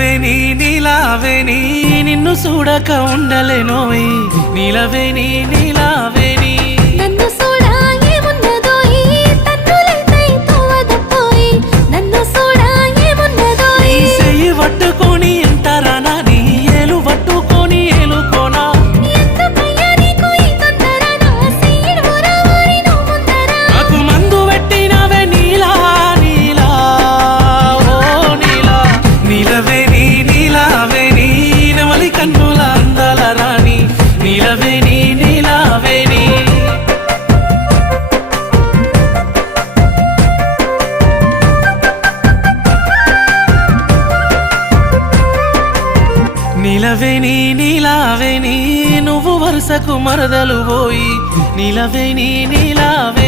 నీలవేణి నీలావేణి నిన్ను చూడక ఉండలేనోయ్. నీలవేణి నీలావేణి నీలావేణి నీనవలి కన్నుల అందాల రాణి. నీలవేణి నీ నీలవేణి నీలావేణి నువ్వు వరుసకు మరదలు పోయి. నీలవేణి నీలావేణి